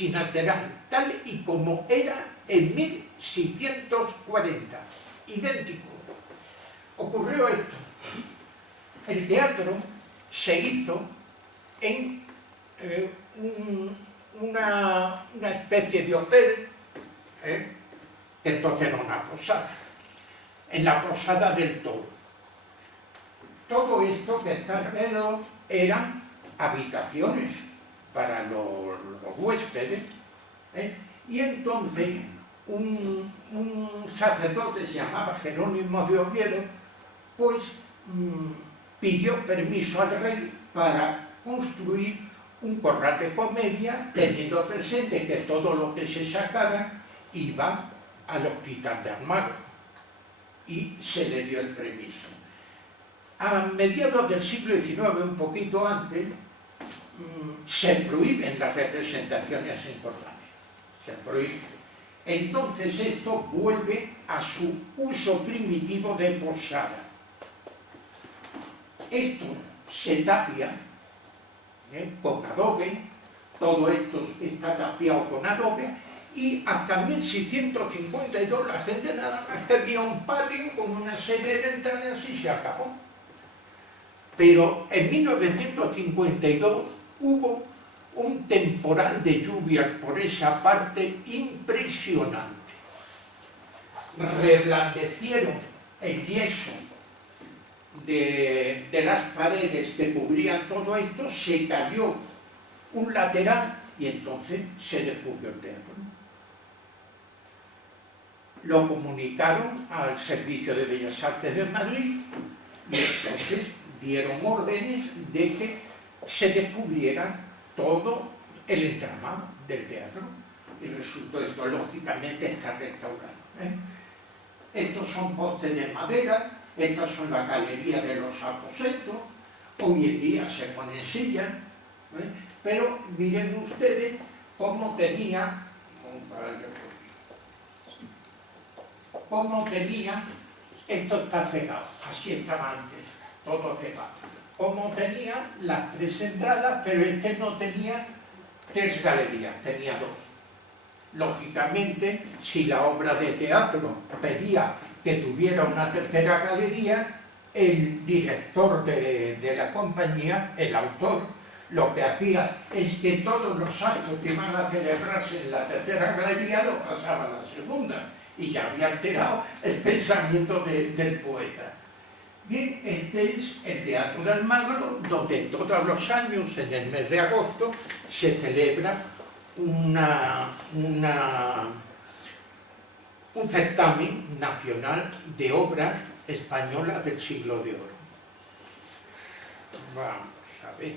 sin alterar, tal y como era en 1640, idéntico. Ocurrió esto: el teatro se hizo en una especie de hotel, que entonces era una posada, en la Posada del Toro. Todo esto que está alrededor eran habitaciones para los huéspedes, y entonces un sacerdote se llamaba Jerónimo de Oviedo, pues pidió permiso al rey para construir un corral de comedia, teniendo presente que todo lo que se sacara iba al Hospital de Almagro, y se le dio el permiso. A mediados del siglo XIX, un poquito antes, se prohíben las representaciones en corrales, se prohíben. Entonces esto vuelve a su uso primitivo de posada. Esto se tapia con adobe, todo esto está tapiado con adobe, y hasta 1652 la gente nada más tenía un patio con una serie de ventanas y se acabó. Pero en 1952 hubo un temporal de lluvias por esa parte impresionante. Reblandecieron el yeso de las paredes que cubrían todo esto, se cayó un lateral y entonces se descubrió el teatro. Lo comunicaron al Servicio de Bellas Artes de Madrid y entonces dieron órdenes de que se descubriera todo el entramado del teatro, y resultó esto, lógicamente, está restaurado. Estos son postes de madera, estas son las galerías de los aposentos, hoy en día se ponen sillas, pero miren ustedes cómo tenía, esto está cegado, así estaba antes, todo cegado. Como tenía las tres entradas, pero este no tenía tres galerías, tenía dos. Lógicamente, si la obra de teatro pedía que tuviera una tercera galería, el director de la compañía, el autor, lo que hacía es que todos los actos que iban a celebrarse en la tercera galería lo pasaba a la segunda, y ya había alterado el pensamiento del poeta. Bien, este es el Teatro de Almagro, donde todos los años, en el mes de agosto, se celebra un certamen nacional de obras españolas del siglo de oro. Vamos a ver.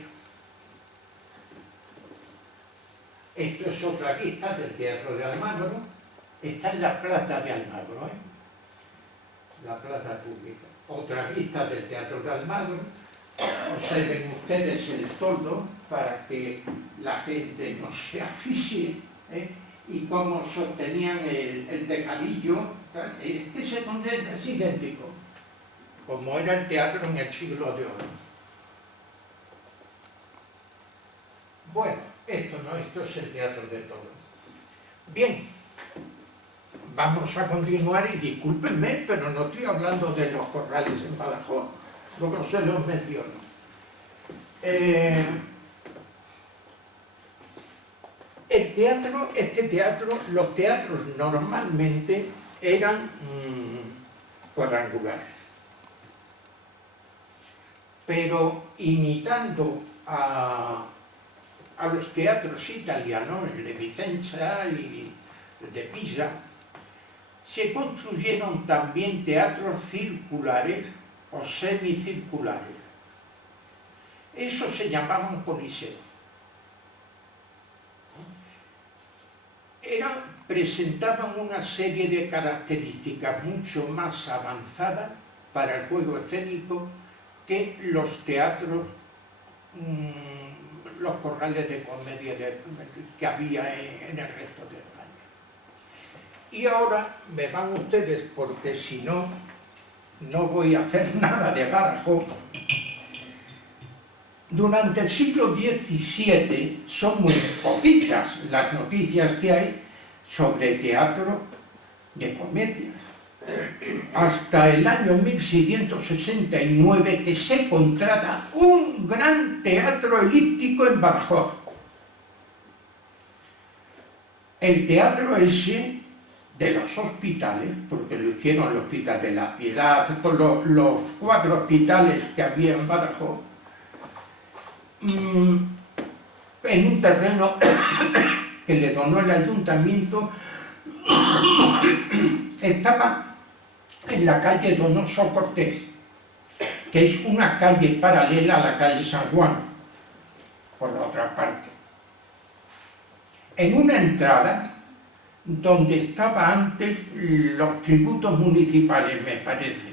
Esto es otra vista del Teatro de Almagro. Está en la plaza de Almagro, la plaza pública. Otra vista del Teatro de Almagro. Observen ustedes el toldo para que la gente no se asfixie, y cómo sostenían el tejadillo. Este se conserva, es idéntico, como era el teatro en el siglo de oro. Bueno, esto es el Teatro de Toros. Bien, vamos a continuar, y discúlpenme, pero no estoy hablando de los corrales en Badajoz, luego se los menciono. Los teatros normalmente eran cuadrangulares, pero imitando a los teatros italianos, el de Vicenza y el de Pisa, se construyeron también teatros circulares o semicirculares. Esos se llamaban coliseos. Presentaban una serie de características mucho más avanzadas para el juego escénico que los teatros, los corrales de comedia que había en el resto de España. Y ahora me van ustedes, porque si no, no voy a hacer nada de Badajoz. Durante el siglo XVII son muy poquitas las noticias que hay sobre teatro de comedia. Hasta el año 1669 que se contrata un gran teatro elíptico en Badajoz. El teatro ese de los hospitales, porque lo hicieron el Hospital de la Piedad, todos los 4 hospitales que había en Badajoz, en un terreno que le donó el ayuntamiento, estaba en la calle Donoso Cortés, que es una calle paralela a la calle San Juan, por la otra parte. En una entrada donde estaba antes los tributos municipales, me parece.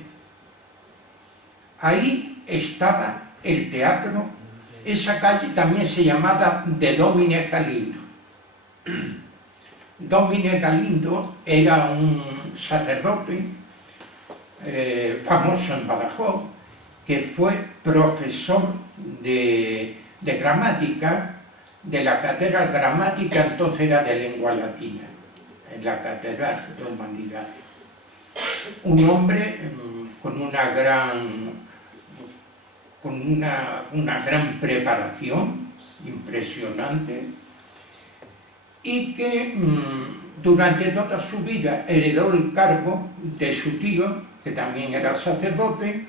Ahí estaba el teatro. Esa calle también se llamaba de Domine Galindo. Domine Galindo era un sacerdote famoso en Badajoz, que fue profesor de gramática, de la cátedra gramática, entonces era de lengua latina, en la Catedral de Humanidades. Un hombre con una gran preparación, impresionante, y que durante toda su vida heredó el cargo de su tío, que también era sacerdote,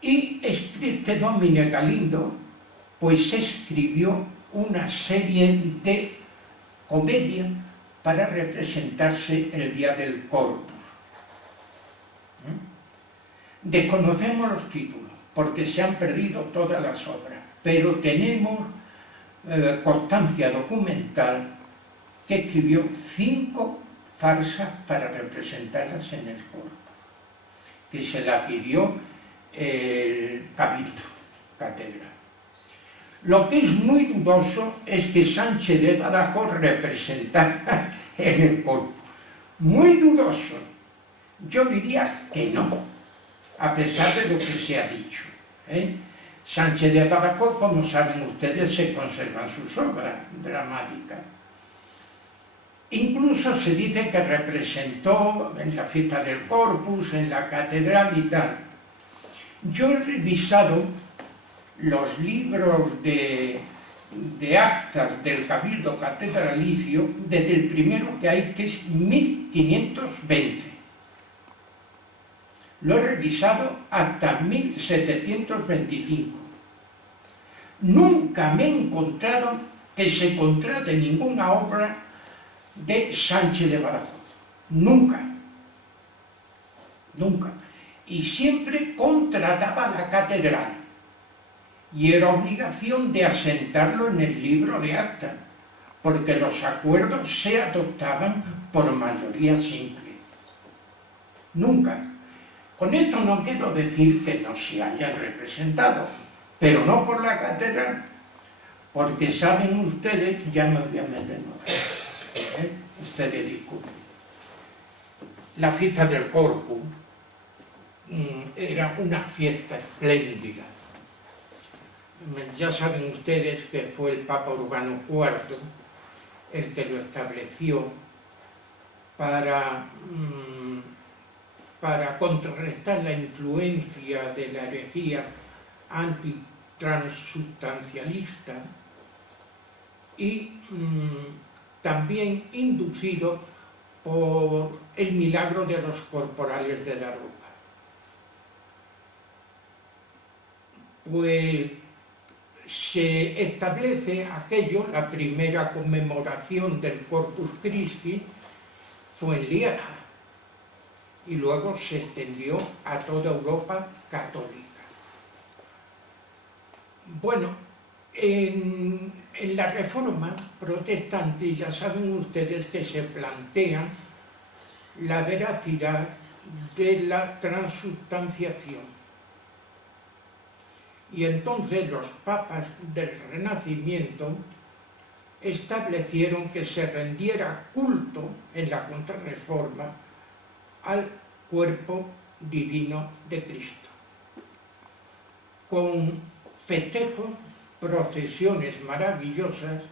y este Domine Galindo pues escribió una serie de comedias para representarse el día del Corpus. Desconocemos los títulos porque se han perdido todas las obras, pero tenemos constancia documental que escribió 5 farsas para representarlas en el Corpus, que se la pidió el Cabildo Catedral. Lo que es muy dudoso es que Sánchez de Badajoz representara en el Corpus. Muy dudoso. Yo diría que no, a pesar de lo que se ha dicho. Sánchez de Badajoz, como saben ustedes, se conservan sus obras dramáticas. Incluso se dice que representó en la fiesta del Corpus, en la catedral y tal. Yo he revisado los libros de actas del Cabildo Catedralicio desde el primero que hay, que es 1520. Lo he revisado hasta 1725. Nunca me he encontrado que se contrate ninguna obra de Sánchez de Badajoz. Nunca. Nunca. Y siempre contrataba la catedral. Y era obligación de asentarlo en el libro de acta, porque los acuerdos se adoptaban por mayoría simple. Nunca. Con esto no quiero decir que no se hayan representado, pero no por la catedral, porque saben ustedes, ya me voy a meter en otra, ustedes disculpen. La fiesta del Corpus era una fiesta espléndida. Ya saben ustedes que fue el Papa Urbano IV el que lo estableció para contrarrestar la influencia de la herejía antitransustancialista y también inducido por el milagro de los corporales de la Roca. Pues se establece aquello, la primera conmemoración del Corpus Christi fue en Lieja y luego se extendió a toda Europa católica. Bueno, en la Reforma protestante ya saben ustedes que se plantea la veracidad de la transubstanciación. Y entonces los papas del Renacimiento establecieron que se rendiera culto en la Contrarreforma al cuerpo divino de Cristo, con festejos, procesiones maravillosas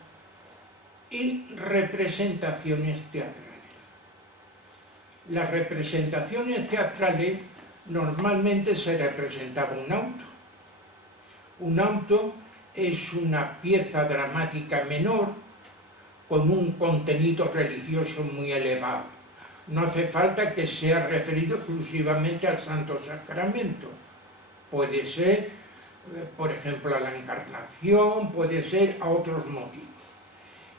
y representaciones teatrales. Las representaciones teatrales normalmente se representaba un auto. Un auto es una pieza dramática menor con un contenido religioso muy elevado. No hace falta que sea referido exclusivamente al Santo Sacramento. Puede ser, por ejemplo, a la Encarnación, puede ser a otros motivos.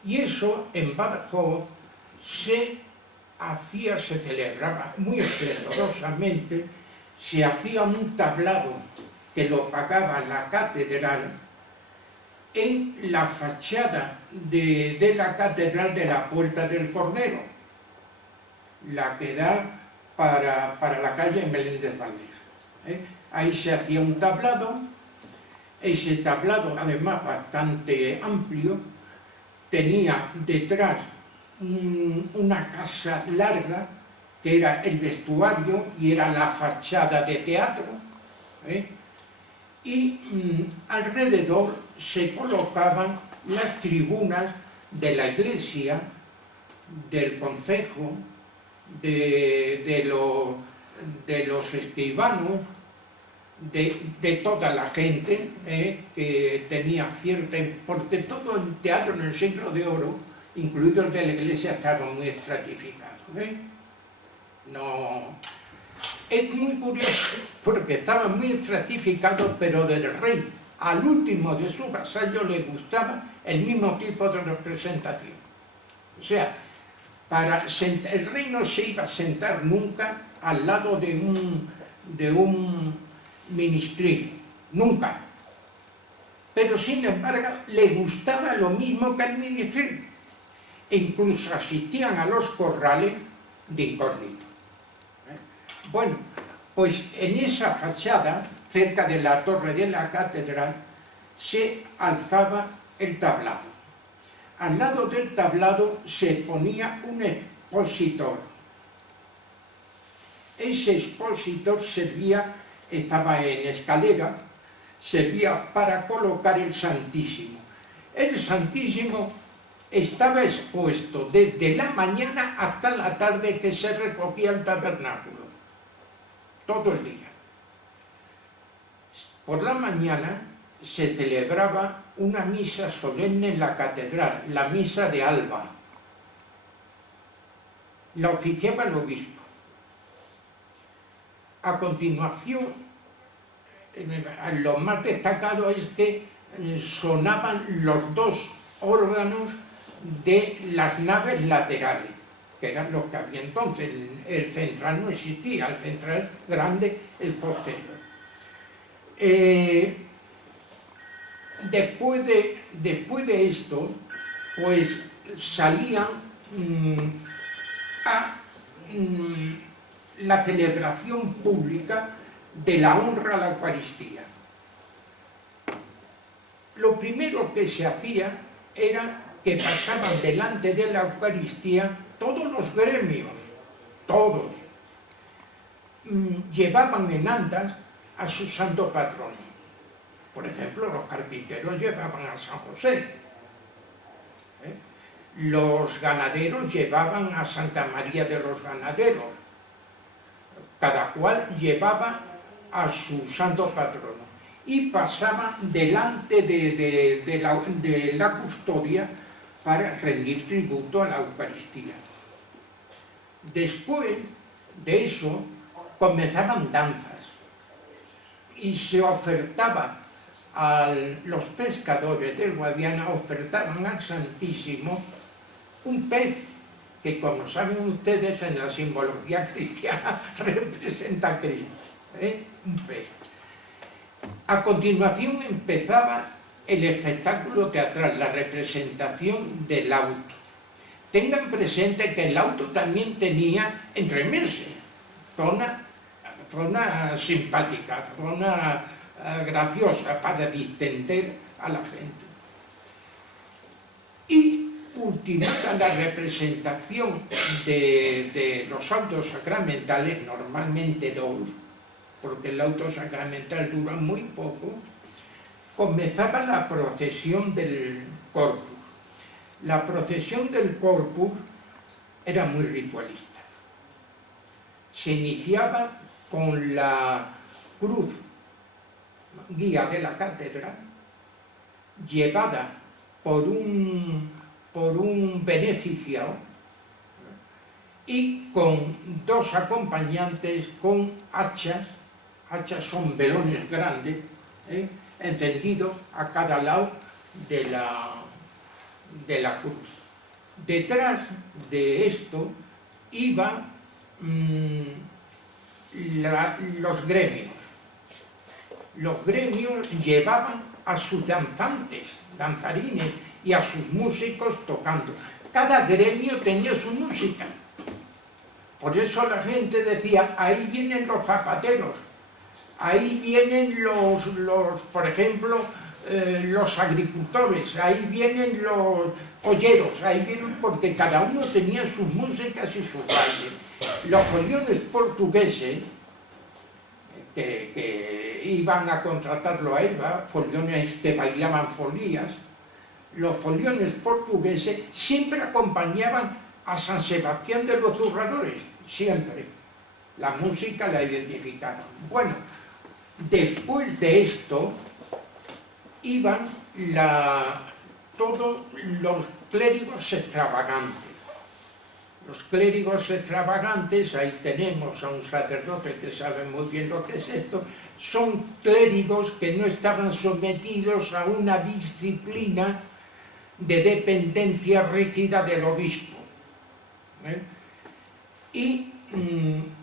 Y eso en Badajoz se celebraba muy esplendorosamente, se hacía un tablado que lo pagaba la catedral en la fachada de la catedral de la Puerta del Cordero, la que da para la calle Meléndez Valdés. Ahí se hacía un tablado, ese tablado además bastante amplio, tenía detrás una casa larga que era el vestuario y era la fachada de teatro, y alrededor se colocaban las tribunas de la iglesia, del concejo, de los escribanos, de toda la gente que tenía cierta... porque todo el teatro en el siglo de oro, incluido el de la iglesia, estaba muy estratificado. No... Es muy curioso porque estaba muy estratificado, pero del rey al último de sus vasallos le gustaba el mismo tipo de representación. O sea, el rey no se iba a sentar nunca al lado de un ministril, nunca. Pero sin embargo le gustaba lo mismo que el ministril. E incluso asistían a los corrales de incógnito. Bueno, pues en esa fachada, cerca de la torre de la catedral, se alzaba el tablado. Al lado del tablado se ponía un expositor. Ese expositor estaba en escalera, servía para colocar el Santísimo. El Santísimo estaba expuesto desde la mañana hasta la tarde que se recogía el tabernáculo, todo el día. Por la mañana se celebraba una misa solemne en la catedral, la misa de Alba. La oficiaba el obispo. A continuación, lo más destacado es que sonaban los dos órganos de las naves laterales, que eran los que había entonces. El central no existía, el central grande es posterior. Después de esto, pues salían a la celebración pública de la honra a la Eucaristía. Lo primero que se hacía era que pasaban delante de la Eucaristía todos los gremios, todos, llevaban en andas a su santo patrono. Por ejemplo, los carpinteros llevaban a San José, los ganaderos llevaban a Santa María de los Ganaderos, cada cual llevaba a su santo patrono y pasaban delante de la custodia para rendir tributo a la Eucaristía. Después de eso comenzaban danzas y se ofertaba los pescadores del Guadiana, ofertaban al Santísimo un pez que, como saben ustedes, en la simbología cristiana representa a Cristo, un pez. A continuación empezaba el espectáculo teatral, la representación del auto. Tengan presente que el auto también tenía entremeses, zona simpática, zona graciosa para distender a la gente. Y ultimada la representación de los autos sacramentales, normalmente dos, porque el auto sacramental dura muy poco, comenzaba la procesión del Corpus. La procesión del Corpus era muy ritualista. Se iniciaba con la cruz guía de la catedral, llevada por un beneficiado y con dos acompañantes con hachas son velones grandes, encendidos a cada lado de la cruz. Detrás de esto iban los gremios. Los gremios llevaban a sus danzarines y a sus músicos tocando. Cada gremio tenía su música. Por eso la gente decía, ahí vienen los zapateros, ahí vienen por ejemplo, los agricultores, ahí vienen los olleros, ahí vienen, porque cada uno tenía sus músicas y sus bailes. Los foliones portugueses, que iban a contratarlo a Eva, foliones que bailaban folías, los foliones portugueses siempre acompañaban a San Sebastián de los Zurradores, siempre. La música la identificaban. Bueno, después de esto iban todos los clérigos extravagantes. Los clérigos extravagantes, ahí tenemos a un sacerdote que sabe muy bien lo que es esto, son clérigos que no estaban sometidos a una disciplina de dependencia rígida del obispo. Y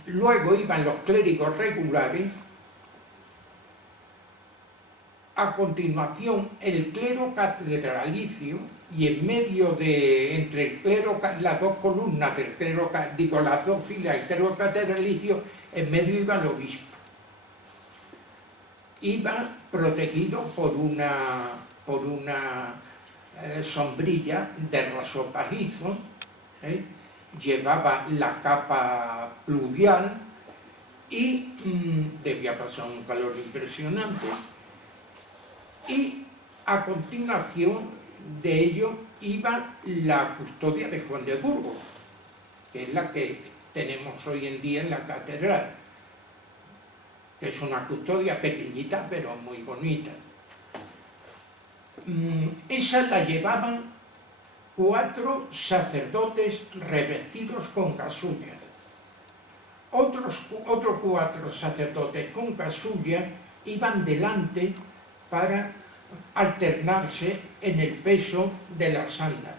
luego iban los clérigos regulares, a continuación el clero catedralicio, y en medio entre el clero, las dos columnas del clero, las dos filas del clero catedralicio, en medio iba el obispo. Iba protegido por una sombrilla de raso pajizo, llevaba la capa pluvial y debía pasar un calor impresionante. Y a continuación de ello iba la custodia de Juan de Burgos, que es la que tenemos hoy en día en la catedral, que es una custodia pequeñita pero muy bonita. Esa la llevaban 4 sacerdotes revestidos con casullas. Otros 4 sacerdotes con casullas iban delante para alternarse en el peso de la santa.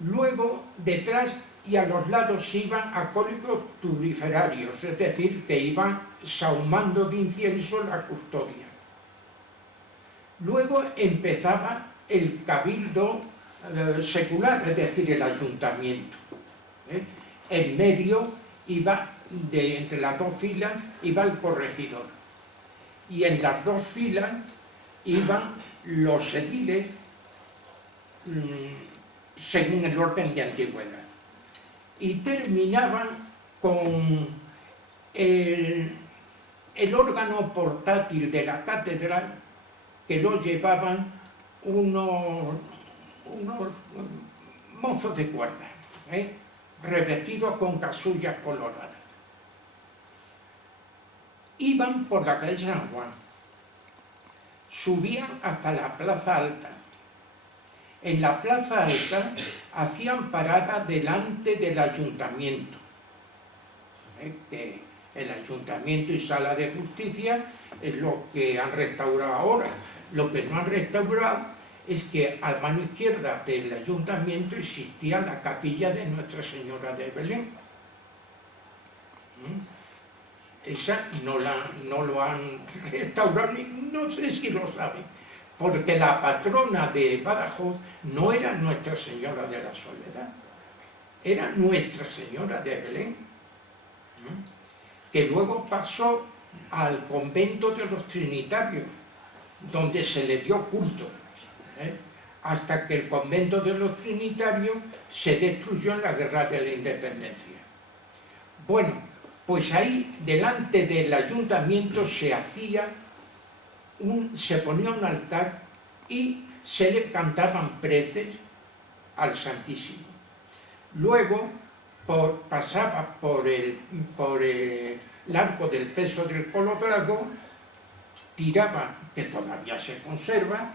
Luego, detrás y a los lados iban acólitos turiferarios, es decir, que iban sahumando de incienso la custodia. Luego empezaba el cabildo secular, es decir, el ayuntamiento. En medio iba, entre las dos filas, iba el corregidor. Y en las dos filas iban los ediles según el orden de antigüedad. Y terminaban con el órgano portátil de la catedral, que lo llevaban unos mozos de cuerda, revestidos con casullas coloradas. Iban por la calle San Juan, subían hasta la Plaza Alta. En la Plaza Alta hacían parada delante del ayuntamiento, que el ayuntamiento y sala de justicia es lo que han restaurado ahora. Lo que no han restaurado es que a mano izquierda del ayuntamiento existía la capilla de Nuestra Señora de Belén. Esa no lo han restaurado, no sé si lo saben, porque la patrona de Badajoz no era Nuestra Señora de la Soledad, era Nuestra Señora de Belén, que luego pasó al convento de los Trinitarios, donde se le dio culto, hasta que el convento de los Trinitarios se destruyó en la Guerra de la Independencia. Bueno, pues ahí, delante del ayuntamiento, se hacía se ponía un altar y se le cantaban preces al Santísimo. Luego pasaba por el arco del Peso del Colorado, tiraba, que todavía se conserva,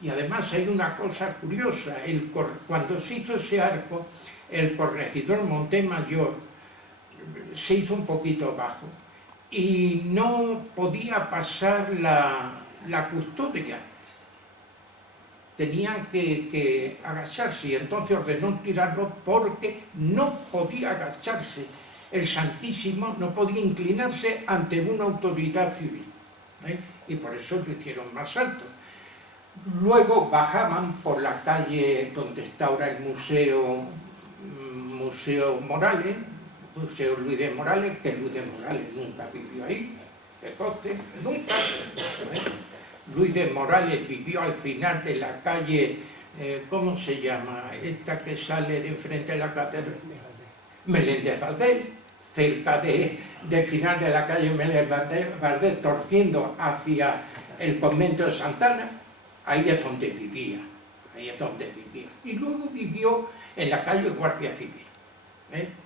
y además hay una cosa curiosa, cuando se hizo ese arco, el corregidor Montemayor se hizo un poquito bajo y no podía pasar la custodia. Tenían que agacharse y entonces ordenó tirarlo porque no podía agacharse. El Santísimo no podía inclinarse ante una autoridad civil, y por eso lo hicieron más alto. Luego bajaban por la calle donde está ahora el Museo Morales, Museo Luis de Morales, que Luis de Morales nunca vivió ahí, que conste, nunca. Luis de Morales vivió al final de la calle, ¿cómo se llama? Esta que sale de enfrente de la catedral. Meléndez Valdés, cerca del final de la calle Meléndez Valdés, torciendo hacia el convento de Santana. Ahí es donde vivía, Y luego vivió en la calle Guardia Civil,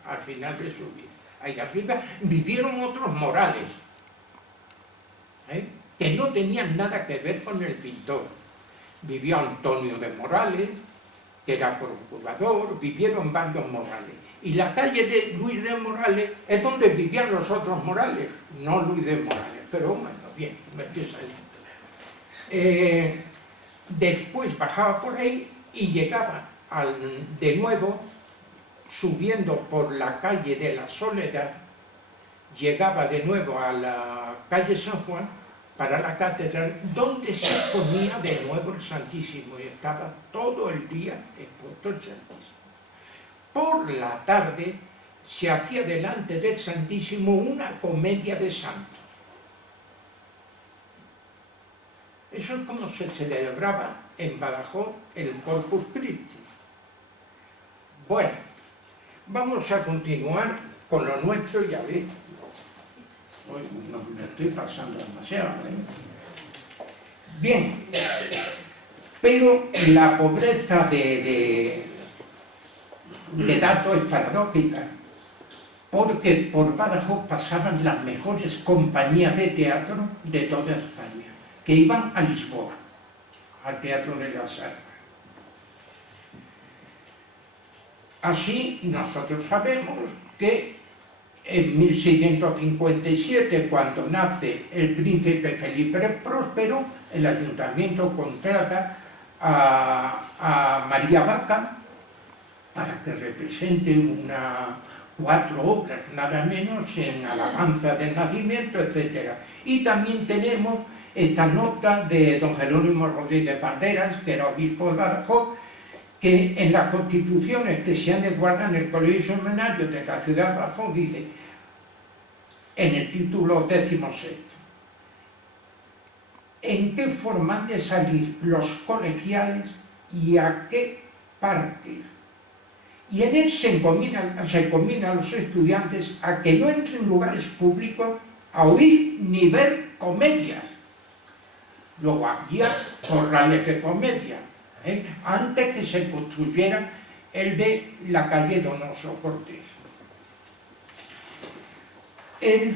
al final de su vida. Ahí arriba vivieron otros Morales, que no tenían nada que ver con el pintor. Vivió Antonio de Morales, que era procurador, vivieron varios Morales. Y la calle de Luis de Morales es donde vivían los otros Morales, no Luis de Morales, pero bueno, bien, me estoy saliendo. Después bajaba por ahí y llegaba de nuevo, subiendo por la calle de la Soledad, llegaba de nuevo a la calle San Juan, para la catedral, donde se ponía de nuevo el Santísimo y estaba todo el día expuesto el Santísimo. Por la tarde se hacía delante del Santísimo una comedia de santos. Eso es como se celebraba en Badajoz el Corpus Christi. Bueno, vamos a continuar con lo nuestro y a ver. Hoy no me estoy pasando demasiado, Bien, pero la pobreza de datos es paradójica, porque por Badajoz pasaban las mejores compañías de teatro de toda España, que iban a Lisboa, al Teatro de las Arcas. Así, nosotros sabemos que en 1657, cuando nace el príncipe Felipe el Próspero, el ayuntamiento contrata a María Vaca para que represente 4 obras, nada menos, en alabanza del nacimiento, etc. Y también tenemos esta nota de don Jerónimo Rodríguez Banderas, que era obispo de Badajoz, que en las constituciones que se han de guardar en el Colegio Seminario de la ciudad de Badajoz dice, en el título 16, ¿en qué forma han de salir los colegiales y a qué partir? Y en él se encomienda a los estudiantes a que no entren en lugares públicos a oír ni ver comedias. Luego había corrales de comedia, antes que se construyera el de la calle Donoso Cortés. El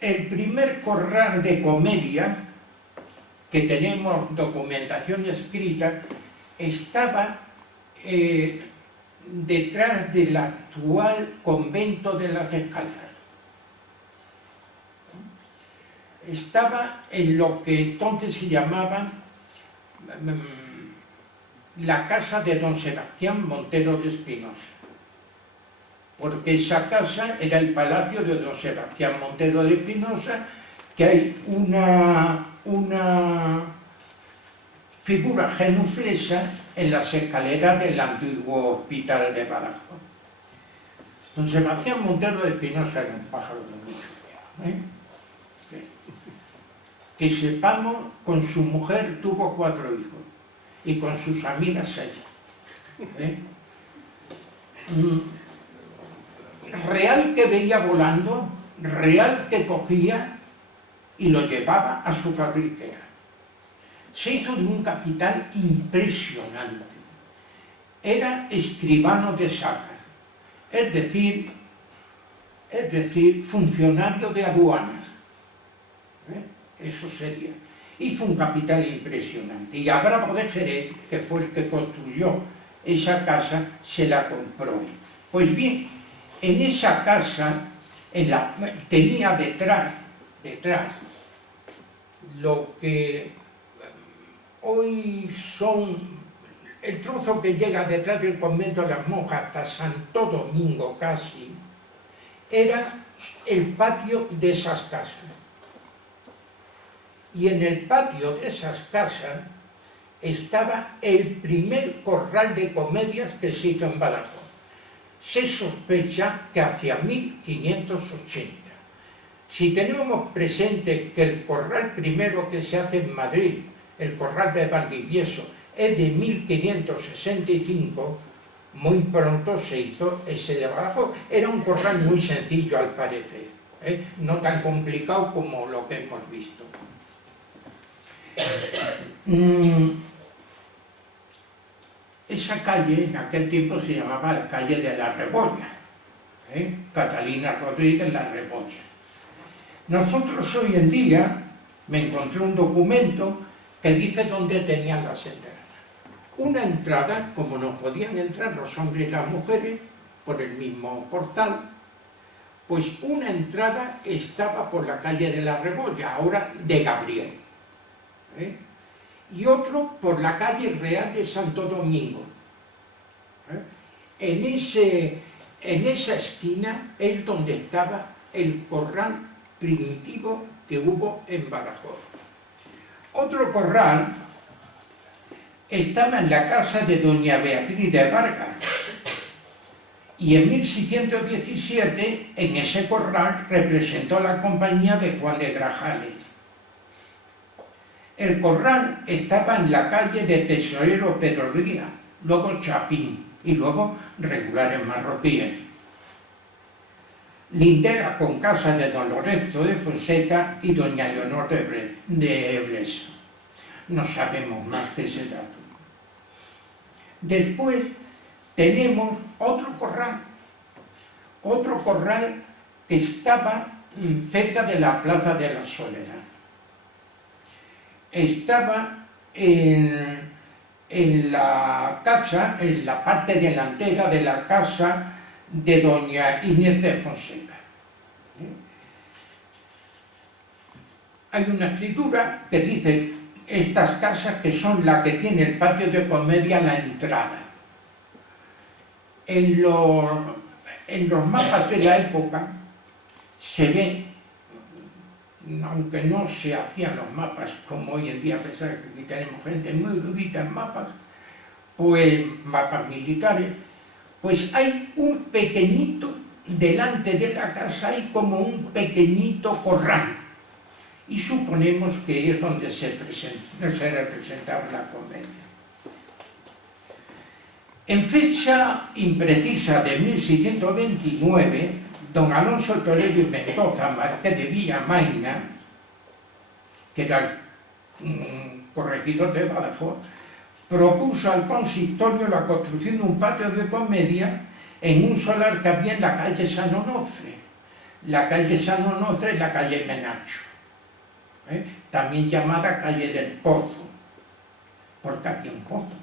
primer corral de comedia que tenemos documentación escrita estaba detrás del actual convento de las Escaldas. Estaba en lo que entonces se llamaba la casa de don Sebastián Montero de Espinosa, porque esa casa era el palacio de don Sebastián Montero de Espinosa, que hay una figura genuflesa en las escaleras del antiguo hospital de Badajoz. Don Sebastián Montero de Espinosa era un pájaro de mucho cuidado, Que sepamos, con su mujer tuvo 4 hijos y con sus amigas 6. Real que veía volando, real que cogía y lo llevaba a su fabriquera. Se hizo de un capital impresionante. Era escribano de sacas, es decir, funcionario de aduanas. Eso sería. Hizo un capital impresionante. Y a Bravo de Jerez, que fue el que construyó esa casa, se la compró. Pues bien, en esa casa tenía detrás lo que hoy son el trozo que llega detrás del convento de las monjas hasta Santo Domingo casi, era el patio de esas casas. Y en el patio de esas casas estaba el primer corral de comedias que se hizo en Badajoz. Se sospecha que hacia 1580. Si tenemos presente que el corral primero que se hace en Madrid, el corral de Valdivieso, es de 1565, muy pronto se hizo ese de Badajoz. Era un corral muy sencillo al parecer, no tan complicado como lo que hemos visto. Esa calle en aquel tiempo se llamaba la calle de la Rebolla, Catalina Rodríguez La Rebolla. Nosotros hoy en día me encontré un documento que dice dónde tenían las entradas. Una entrada, como no podían entrar los hombres y las mujeres por el mismo portal, pues una entrada estaba por la calle de la Rebolla, ahora de Gabriel, y otro por la calle Real de Santo Domingo. En esa esquina es donde estaba el corral primitivo que hubo en Badajoz. Otro corral estaba en la casa de doña Beatriz de Vargas, y en 1617 en ese corral representó la compañía de Juan de Grajales. El corral estaba en la calle de Tesorero Pedro Díaz, luego Chapín y luego Regulares Marroquíes. Lindera con casa de don Lorenzo de Fonseca y doña Leonor de Blesa. No sabemos más que ese dato. Después tenemos otro corral que estaba cerca de la Plaza de la Soledad. Estaba en la casa, en la parte delantera de la casa de doña Inés de Fonseca. Hay una escritura que dice estas casas que son las que tiene el patio de comedia a la entrada. En los mapas de la época se ve, aunque no se hacían los mapas como hoy en día, a pesar de que aquí tenemos gente muy erudita en mapas, pues mapas militares, pues hay un pequeñito, delante de la casa hay como un pequeñito corral, y suponemos que es donde se representaba la comedia. En fecha imprecisa de 1629, don Alonso Toledo y Mendoza, marqués de Villamaina, que era corregidor de Badajoz, propuso al consistorio la construcción de un patio de comedia en un solar que había en la calle San Onofre. La calle San Onofre es la calle Menacho, también llamada calle del Pozo, porque había un pozo.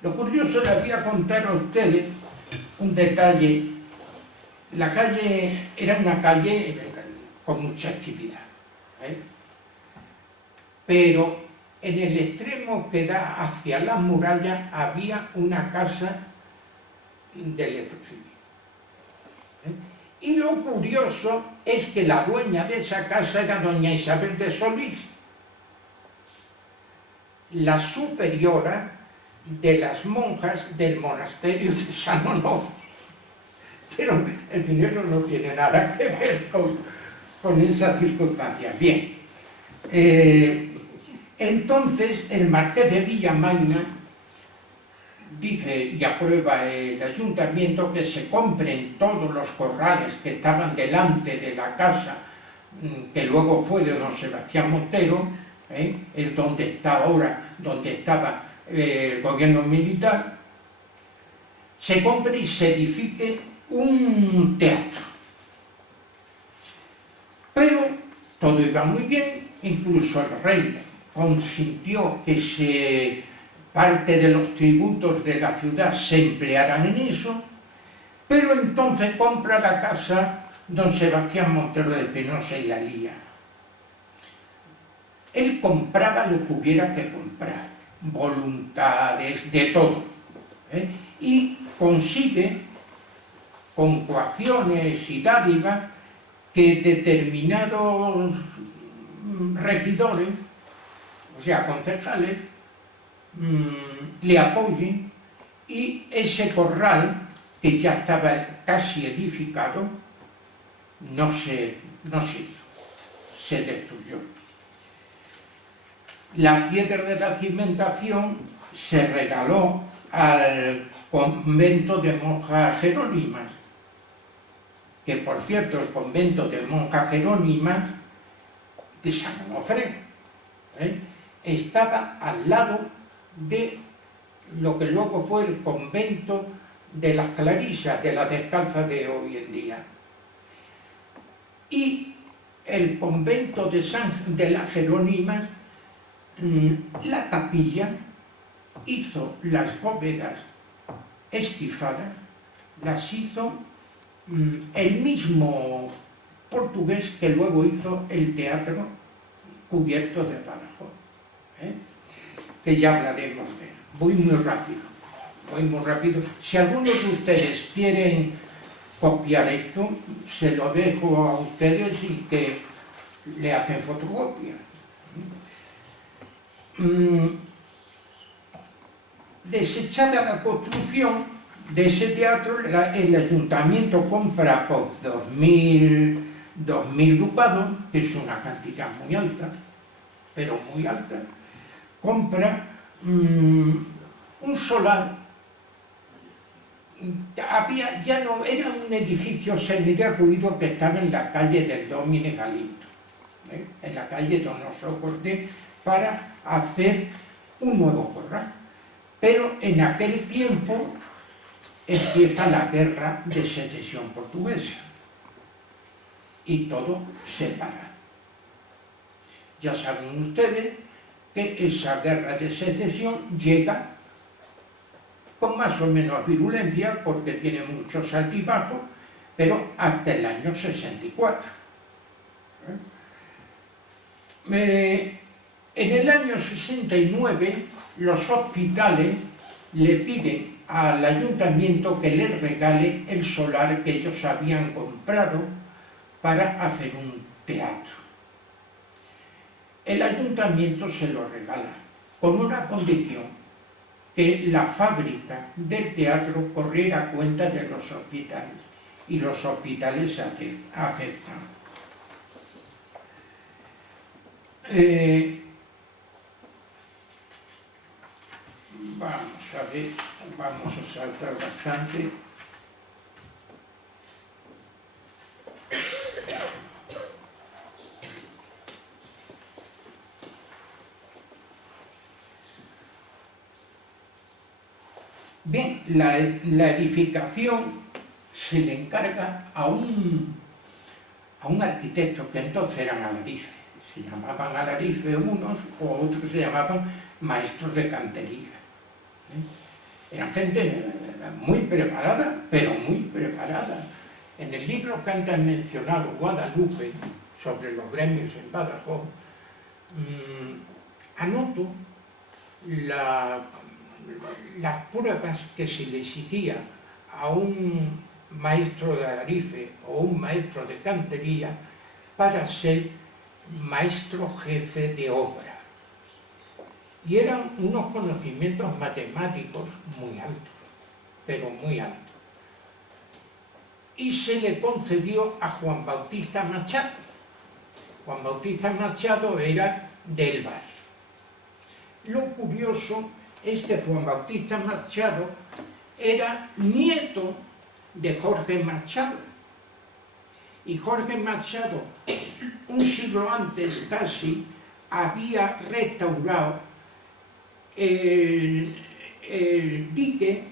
Lo curioso, les voy a contar a ustedes un detalle. La calle era una calle con mucha actividad, pero en el extremo que da hacia las murallas había una casa de electricidad. Y lo curioso es que la dueña de esa casa era doña Isabel de Solís, la superiora de las monjas del monasterio de San Onofre. Pero el dinero no tiene nada que ver con esa circunstancia. Bien, entonces el marqués de Villamaina dice y aprueba el ayuntamiento que se compren todos los corrales que estaban delante de la casa que luego fue de don Sebastián Montero, es donde está ahora, donde estaba el gobierno militar, se compre y se edifique un teatro. Pero todo iba muy bien, incluso el rey consintió que parte de los tributos de la ciudad se emplearan en eso, pero entonces compra la casa don Sebastián Montero de Penosa y la lía. Él compraba lo que hubiera que comprar, voluntades, de todo, y consigue, con coacciones y dádivas, que determinados regidores, o sea, concejales, le apoyen, y ese corral, que ya estaba casi edificado, no se hizo, se destruyó. La piedra de la cimentación se regaló al convento de monjas jerónimas, que por cierto el convento de monjas jerónimas de San Onofre estaba al lado de lo que luego fue el convento de las Clarisas, de la Descalza de hoy en día. Y el convento de las Jerónimas, la capilla hizo las bóvedas esquifadas, las hizo el mismo portugués que luego hizo el teatro cubierto de Badajoz, que ya hablaremos de él. Voy muy rápido. Si alguno de ustedes quieren copiar esto, se lo dejo a ustedes y que le hacen fotocopia. Desechada la construcción de ese teatro, el ayuntamiento compra por 2.000 ducados, que es una cantidad muy alta, pero muy alta, compra un solar. Ya no era un edificio semiderruido que estaba en la calle del Domine Galinto, en la calle Donoso Cortés, para hacer un nuevo corral. Pero en aquel tiempo empieza la guerra de secesión portuguesa y todo se para. Ya saben ustedes que esa guerra de secesión llega con más o menos virulencia, porque tiene muchos altibajos, pero hasta el año 64. En el año 69, los hospitales le piden al ayuntamiento que les regale el solar que ellos habían comprado para hacer un teatro. El ayuntamiento se lo regala, con una condición: que la fábrica del teatro corriera a cuenta de los hospitales, y los hospitales aceptan. Vamos a ver, vamos a saltar bastante. Bien, la edificación se le encarga a un arquitecto que entonces eran alarife. Se llamaban alarife unos, o otros se llamaban maestros de cantería. Eran gente muy preparada, pero muy preparada. En el libro que antes mencionado, Guadalupe, sobre los gremios en Badajoz, anoto las pruebas que se le exigía a un maestro de alarife o un maestro de cantería para ser maestro jefe de obra. Y eran unos conocimientos matemáticos muy altos, pero muy altos. Y se le concedió a Juan Bautista Machado. Juan Bautista Machado era de Elvas. Lo curioso es que Juan Bautista Machado era nieto de Jorge Machado, Y Jorge Machado, un siglo antes casi, había restaurado el dique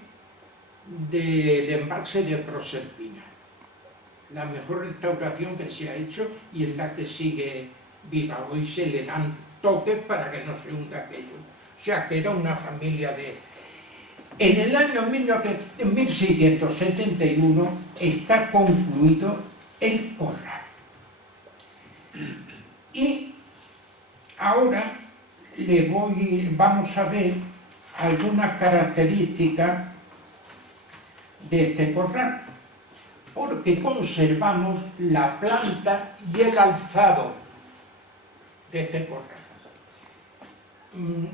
del embalse de Proserpina. La mejor restauración que se ha hecho y es la que sigue viva. Hoy se le dan toques para que no se hunda aquello. O sea que era una familia de... En el año 1671 está concluido el corral. Y ahora vamos a ver algunas características de este corral, porque conservamos la planta y el alzado de este corral.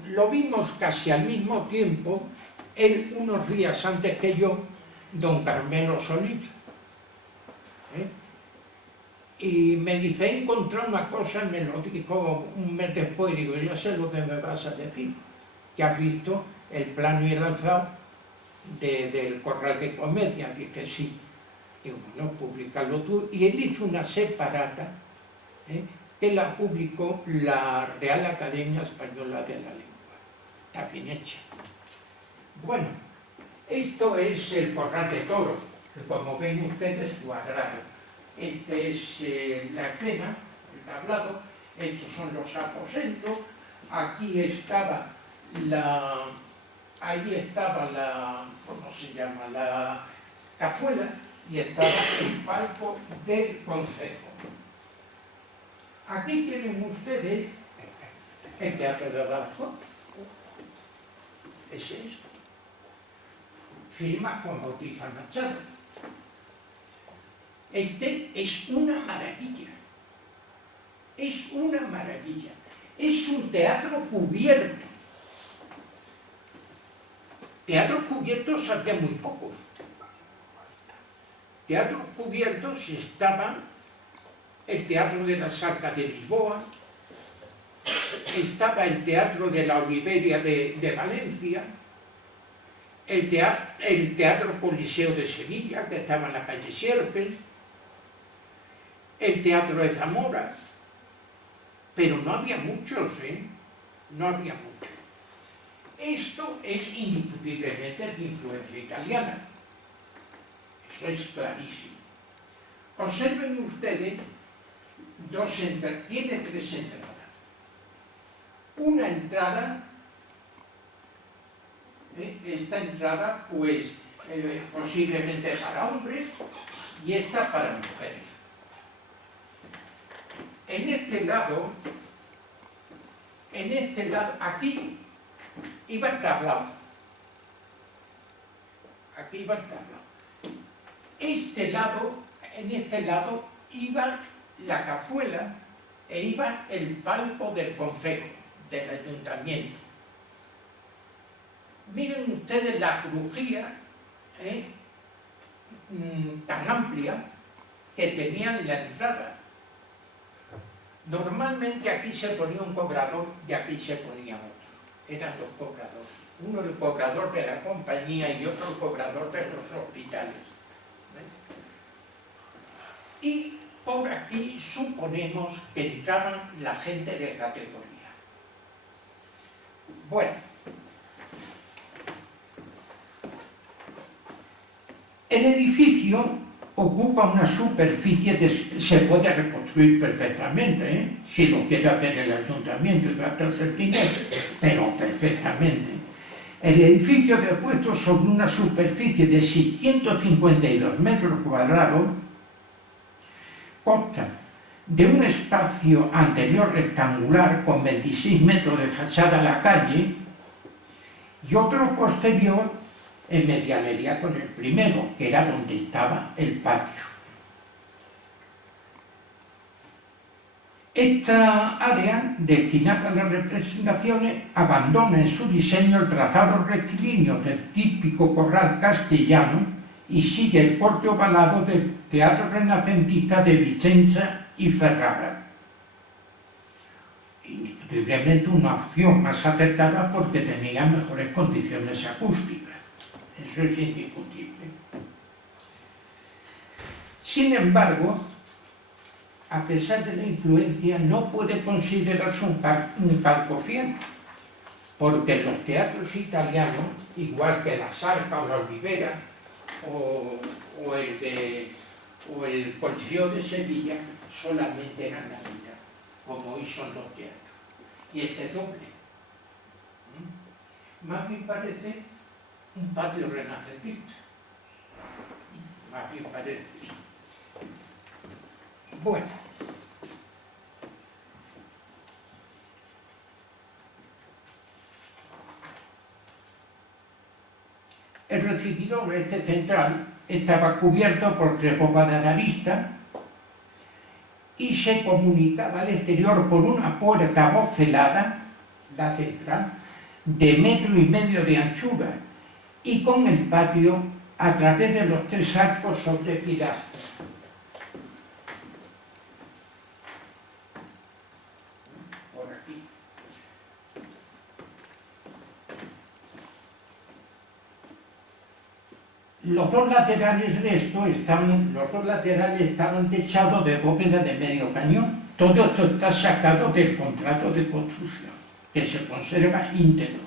Lo vimos casi al mismo tiempo, él unos días antes que yo, don Carmelo Solís. Y me dice, he encontrado una cosa, me lo dijo un mes después, digo, ya sé lo que me vas a decir, que has visto el plano y el alzado del corral de comedia. Dice, sí. Digo, bueno, públicalo tú. Y él hizo una separata, que la publicó la Real Academia Española de la Lengua. Está bien hecha. Bueno, esto es el corral de toro, que como ven ustedes, cuadrado. Este es la escena, el tablado, estos son los aposentos, aquí estaba ahí estaba ¿cómo se llama?, la cazuela, y estaba el palco del concejo. Aquí tienen ustedes el Teatro de Badajoz. Ese es. Firma con Bautista Machado. Este es una maravilla. Es una maravilla. Es un teatro cubierto. Teatro cubierto sabía muy poco. Teatros cubiertos estaban el Teatro de las Arcas de Lisboa, estaba el Teatro de la Oliveria de Valencia, el Teatro Coliseo de Sevilla, que estaba en la calle Sierpes, el Teatro de Zamora, pero no había muchos, no había muchos. Esto es indiscutiblemente de influencia italiana, eso es clarísimo. Observen ustedes, tiene tres entradas. Una entrada, esta entrada pues posiblemente para hombres y esta para mujeres. En este lado, aquí iba el tablado. Aquí iba el tablado. En este lado iba la cazuela e iba el palco del concejo, del ayuntamiento. Miren ustedes la crujía tan amplia que tenía en la entrada. Normalmente aquí se ponía un cobrador y aquí se ponía otro. Eran los cobradores. Uno el cobrador de la compañía y otro el cobrador de los hospitales. Y por aquí suponemos que entraban la gente de categoría. Bueno, el edificio ocupa una superficie se puede reconstruir perfectamente, si lo quiere hacer el ayuntamiento y gastarse el dinero, pero perfectamente. El edificio de puesto sobre una superficie de 652 metros cuadrados consta de un espacio anterior rectangular con 26 metros de fachada a la calle y otro posterior en medianería con el primero, que era donde estaba el patio. Esta área, destinada a las representaciones, abandona en su diseño el trazado rectilíneo del típico corral castellano y sigue el porte ovalado del teatro renacentista de Vicenza y Ferrara. Indiscutiblemente una opción más acertada porque tenía mejores condiciones acústicas. Eso es indiscutible. Sin embargo, a pesar de la influencia, no puede considerarse un calco fiel, porque en los teatros italianos, igual que la Sarca o la Olivera, o el Coliseo de Sevilla, solamente eran la mitad, como hoy son los teatros. Y este doble. Más bien parece un patio renacentista. Más bien parece. Bueno. El recibidor este central estaba cubierto por 3 bóvedas de arista y se comunicaba al exterior por una puerta bocelada, la central, de 1,5 metros de anchura y con el patio a través de los 3 arcos sobre pilastras. Por aquí. Los dos laterales de esto estaban techados de bóveda de medio cañón. Todo esto está sacado del contrato de construcción, que se conserva íntegro.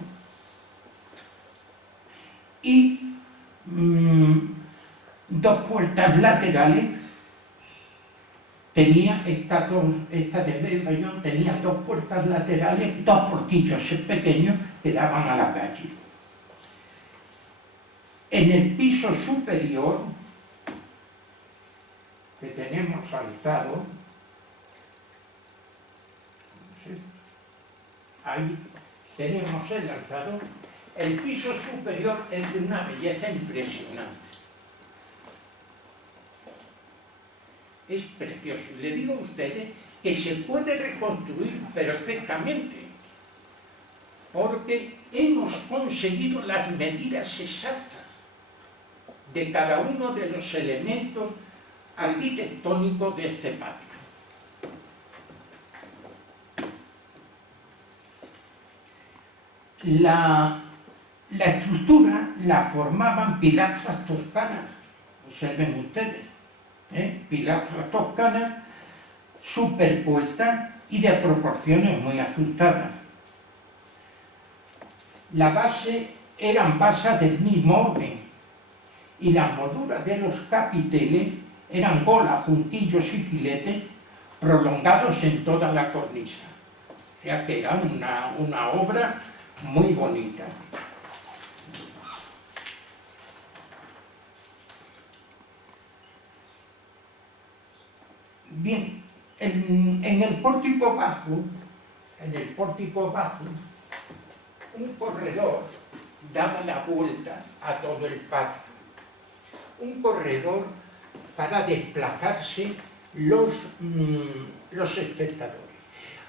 Y 2 puertas laterales, tenía esta de medio cañón, tenía 2 puertas laterales, 2 portillos pequeños que daban a la calle. En el piso superior, que tenemos alzado, ahí tenemos el alzado, el piso superior es de una belleza impresionante. Es precioso. Y le digo a ustedes que se puede reconstruir perfectamente, porque hemos conseguido las medidas exactas de cada uno de los elementos arquitectónicos de este patio. La estructura la formaban pilastras toscanas, observen ustedes, pilastras toscanas superpuestas y de proporciones muy ajustadas. La base eran basas del mismo orden, y las molduras de los capiteles eran bolas, juntillos y filetes prolongados en toda la cornisa. O sea que era una obra muy bonita. Bien, en el pórtico bajo, un corredor daba la vuelta a todo el patio. Un corredor para desplazarse los espectadores.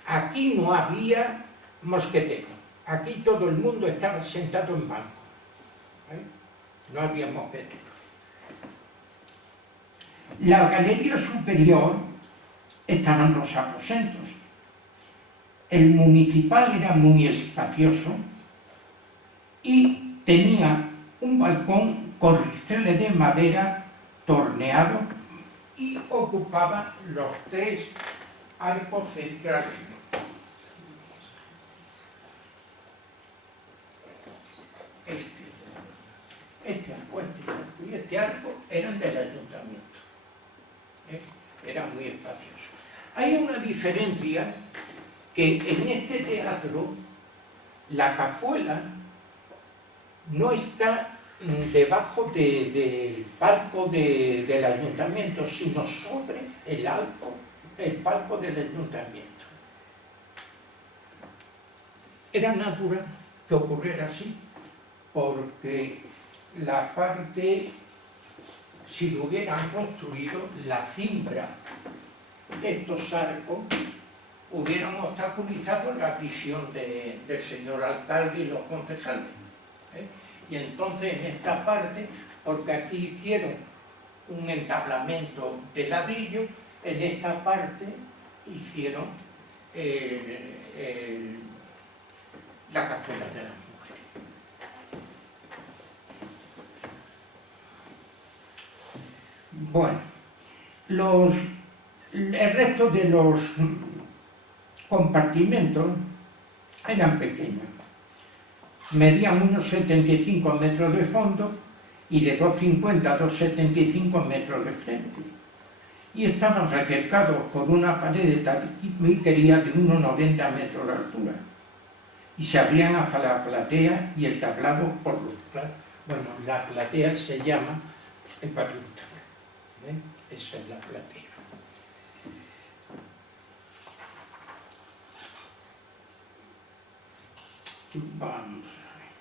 Aquí no había mosquetero, aquí todo el mundo estaba sentado en banco, no había mosquetero. La galería superior estaban los aposentos. El municipal era muy espacioso y tenía un balcón con risteles de madera torneado y ocupaba los 3 arcos centrales. Este arco eran del ayuntamiento. Era muy espacioso. Hay una diferencia, que en este teatro la cazuela no está debajo del palco del ayuntamiento, sino sobre el palco del ayuntamiento. Era natural que ocurriera así, porque la parte, si lo hubieran construido, la cimbra de estos arcos hubieran obstaculizado la visión del señor alcalde y los concejales. Y entonces en esta parte, porque aquí hicieron un entablamento de ladrillo, en esta parte hicieron la cazuela de las mujeres. Bueno, El resto de los compartimentos eran pequeños. Medían unos 75 metros de fondo y de 2,50 a 2,75 metros de frente. Y estaban recercados por una pared de tabiquería de unos 90 metros de altura. Y se abrían hacia la platea y el tablado por los lados. Bueno, la platea se llama el patruta. Esa es la platea. Vamos a ver.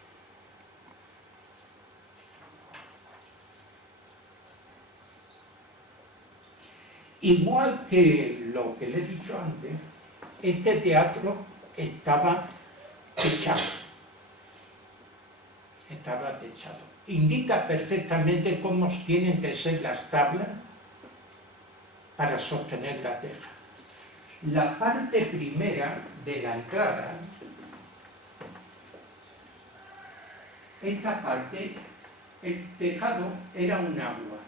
Igual que lo que le he dicho antes, este teatro estaba techado. Estaba techado. Indica perfectamente cómo tienen que ser las tablas para sostener la teja. La parte primera de la entrada, esta parte, el tejado era un agua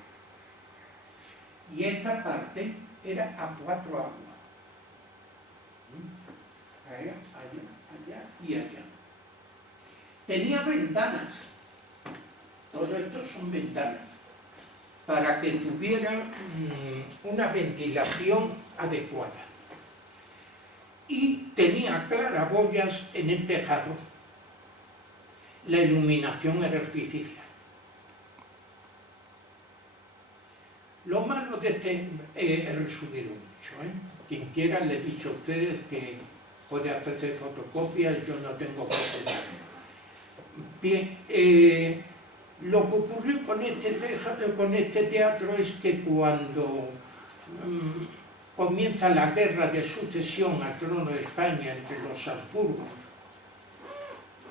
y esta parte era a 4 aguas. Allá, allá, allá y allá. Tenía ventanas. Todo esto son ventanas para que tuviera una ventilación adecuada. Y tenía claraboyas en el tejado. La iluminación era artificial. Lo malo de este, he resumido mucho, Quien quiera, le he dicho a ustedes que puede hacerse fotocopias, yo no tengo problema. Bien, lo que ocurrió con este teatro es que cuando comienza la guerra de sucesión al trono de España entre los Habsburgos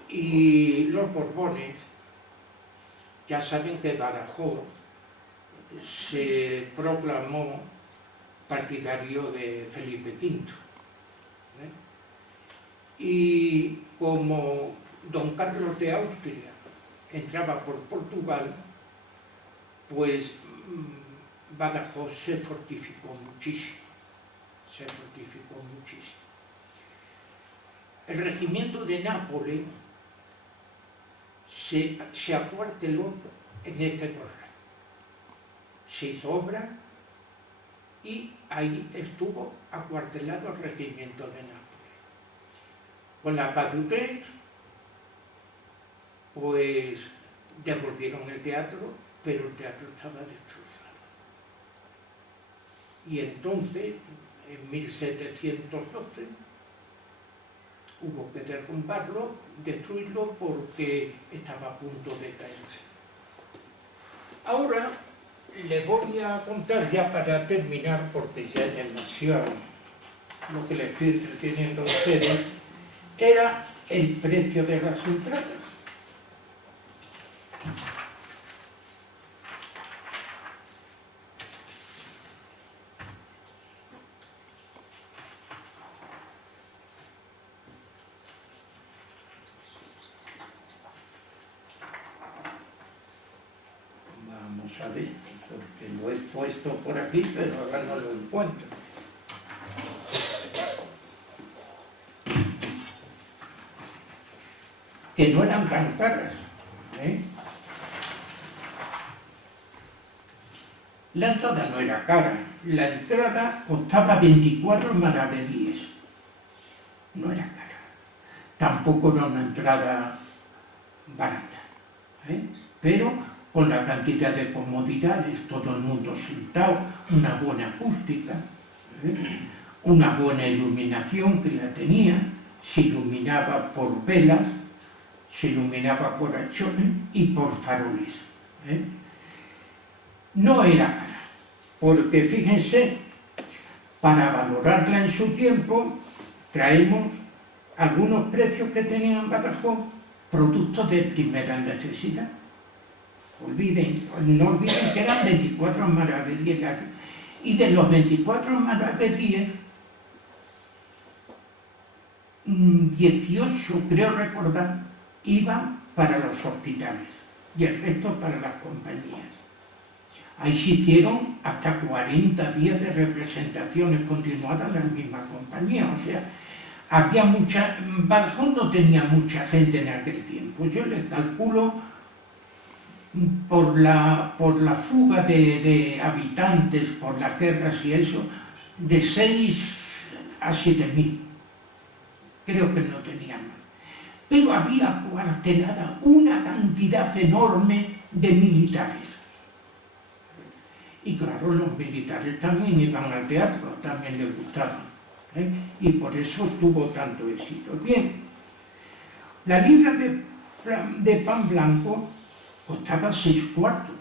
y los Borbones, ya saben que Badajoz se proclamó partidario de Felipe V. Y como don Carlos de Austria entraba por Portugal, pues Badajoz se fortificó muchísimo. El regimiento de Nápoles se acuarteló en este corral. Se hizo obra y ahí estuvo acuartelado el regimiento de Nápoles. Con la paz de Utrecht, pues devolvieron el teatro, pero el teatro estaba destrozado. Y entonces, en 1712, hubo que derrumbarlo, destruirlo, porque estaba a punto de caerse. Ahora les voy a contar, ya para terminar, porque ya es demasiado lo que les estoy entreteniendo a ustedes, era el precio de las entradas. Vamos a ver, porque lo he puesto por aquí, pero ahora no lo encuentro. Que no eran tan caras, La entrada no era cara, la entrada costaba 24 maravedíes, no era cara. Tampoco era una entrada barata, pero con la cantidad de comodidades, todo el mundo sentado, una buena acústica, una buena iluminación que la tenía, se iluminaba por velas, se iluminaba por hachones y por faroles. No era cara, porque fíjense, para valorarla en su tiempo, traemos algunos precios que tenían Badajoz, productos de primera necesidad. No olviden que eran 24 maravedíes, y de los 24 maravedíes, 18, creo recordar, iban para los hospitales y el resto para las compañías. Ahí se hicieron hasta 40 días de representaciones continuadas en la misma compañía, o sea, había mucha... Badajoz no tenía mucha gente en aquel tiempo, yo les calculo por la fuga de habitantes, por las guerras y eso, de 6 a 7.000, creo que no tenía más. Pero había cuartelada una cantidad enorme de militares. Y claro, los militares también iban al teatro, también les gustaba, ¿eh? Y por eso tuvo tanto éxito. Bien, la libra de pan blanco costaba 6 cuartos.